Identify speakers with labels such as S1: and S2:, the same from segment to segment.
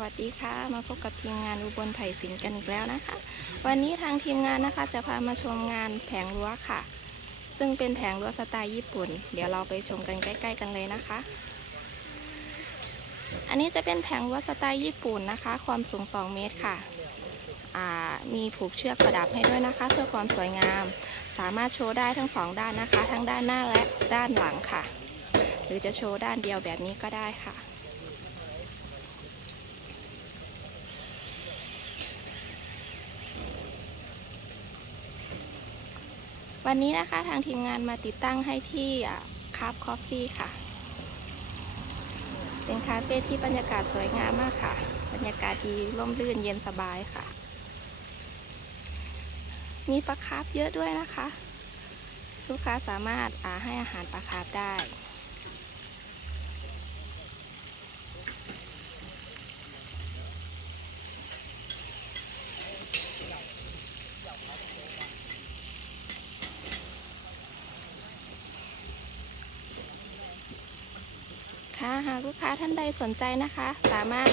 S1: วัสดีค่ะ มาพบกับทีมงานอุบลไผ่สินกันอีกแล้วนะคะ วันนี้ทางทีมงานนะคะจะพามาชมงานแผงรั้วค่ะ ซึ่งเป็นแผงรั้วสไตล์ญี่ปุ่น เดี๋ยวเราไปชมกันใกล้ ๆ กันเลยนะคะ อันนี้จะเป็นแผงรั้วสไตล์ญี่ปุ่นนะคะ ความสูง 2 เมตรค่ะมีผูกเชือกประดับให้ด้วยนะคะ เพื่อความสวยงาม สามารถโชว์ได้ทั้งสองด้านนะคะ ทั้งด้านหน้าและด้านหลังค่ะ หรือจะโชว์ด้านเดียวแบบนี้ก็ได้ค่ะ วันนี้นะคะทางทีมงานมาติดตั้งให้ที่คาร์บคอฟฟี่ค่ะ เป็นคาเฟ่ที่บรรยากาศสวยงามมากค่ะ บรรยากาศดีร่มรื่นเย็นสบายค่ะ มีปลาคาร์ฟเยอะด้วยนะคะ ลูกค้าสามารถอาให้อาหารปลาคาร์ฟได้ ค่ะ หากลูกค้าท่านใดสนใจนะคะ สามารถ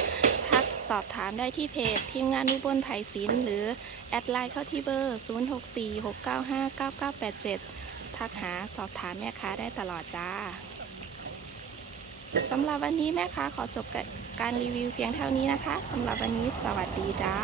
S1: ทักสอบถามได้ที่เพจ ทีมงานอุบลไผ่ศิลป์หรือ แอดไลน์เข้าที่เบอร์ 0646959987 ทักหาสอบถามแม่ค้าได้ตลอดจ้าสำหรับวันนี้แม่ค้าขอจบกับการรีวิวเพียงเท่านี้นะคะสำหรับวันนี้สวัสดีจ้า